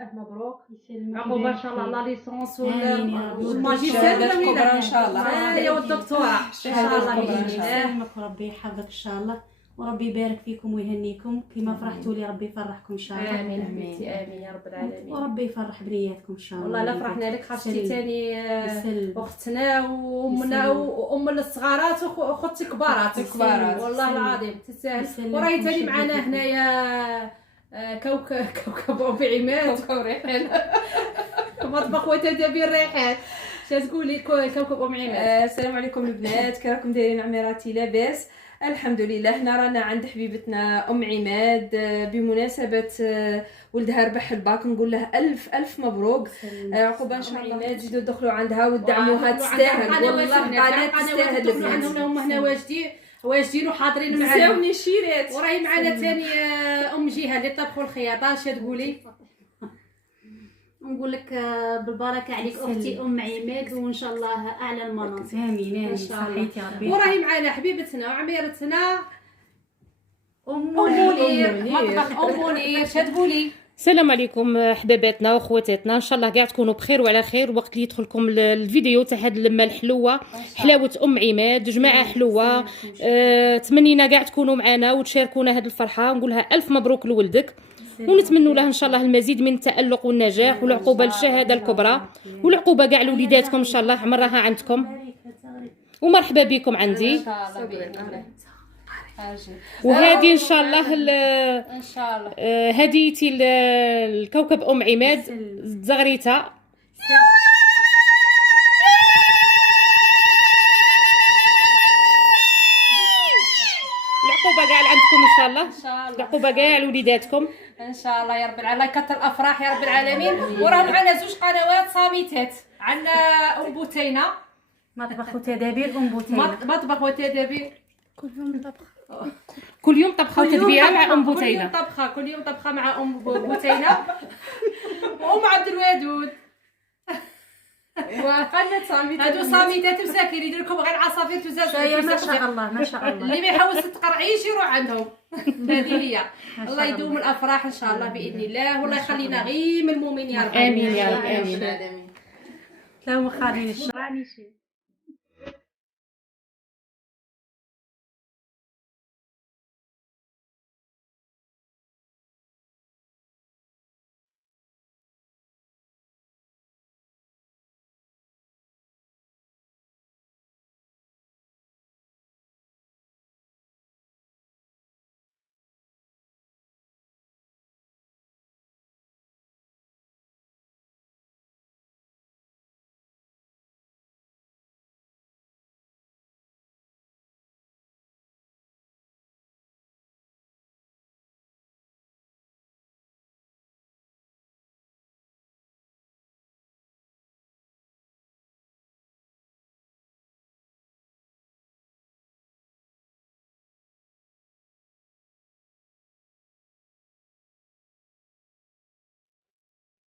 الف مبروك. يسلمك عقوبه ان شاء الله لا ليسونس والماجستير ان شاء الله يا والدكتوراه ان شاء الله باذن الله. يسلمك وربي يحفظك ان شاء الله، وربي يبارك فيكم ويهنيكم كما فرحتوا لي، ربي يفرحكم ان شاء الله. امين حبيبتي امين يا رب العالمين. وربي يفرح بنياتكم ان شاء الله. والله لا فرحنا لك خاصتي ثاني اختنا وامنا وام الصغارات واختي كبارات والله العظيم تستاهل. وراهي ثاني معنا هنايا كوكب ام عماد كوكب ريحان مطبخ وتدابير ريحان. اش تقولي كوكب ام عماد؟ السلام عليكم البنات، كي راكم دايرين عميراتي؟ لاباس الحمد لله. هنا رانا عند حبيبتنا ام عماد بمناسبه ولدها ربح الباك، نقول لها الف مبروك. عقوبه ان شاء الله عماد زيدوا دخلوا عندها ودعموها، تستاهل والله القناه تستاهل. البنات هم هنا واجدين وحاضرين معنا ساوني شيرات. وراهي معنا ثاني ام جهه اللي طبخوا الخياطه. اش تقولي؟ نقول لك بالبركه عليك اختي ام عماد، وان شاء الله اعلى المناصب. امين صحيتي يا ربي. وراهي معنا حبيبتنا وعميرتنا ام منير مطبخ ام منير. اش تقولي؟ السلام عليكم حباباتنا واخواتاتنا، ان شاء الله كاع تكونوا بخير وعلى خير. وقت اللي يدخلكم الفيديو تاع هاد اللمه الحلوه، حلاوه ام عماد، جماعه حلوه. تمنينا كاع تكونوا معنا وتشاركونا هاد الفرحه. نقولها الف مبروك لولدك، ونتمنوا له ان شاء الله المزيد من التالق والنجاح والعقوبه للشهاده الكبرى، والعقوبه كاع لوليداتكم ان شاء الله عمرها عندكم، ومرحبا بكم عندي ان شاء الله باذن الله. وهذه ان شاء الله ان شاء الله هديتي الكوكب ام عماد زغريته. العقوبه كاع عندكم ان شاء الله، العقوبه كاع لوليداتكم ان شاء الله يا رب العالمين. يكثر الافراح يا رب العالمين. وراه معنا زوج قنوات صامتات، عندنا ام بوتينه مطبخ وتدابير ام بوتينه، مطبخ وتدابير كل يوم طبخه وتدبيره مع ام بوتينه، كل يوم طبخه مع ام بوتينه وام عبد الودود. وقناه صامتات، هادو صامتات مساكين يدير لكم غير عصافير تزاد ما شاء الله ما شاء الله. اللي ما يحوس تقرعيش يروح عندهم. هذه هي. الله يدوم الافراح ان شاء الله باذن الله، والله يخلينا غير من المؤمنين يا رب. امين يا رب امين. لا ما خالين الشراني شي.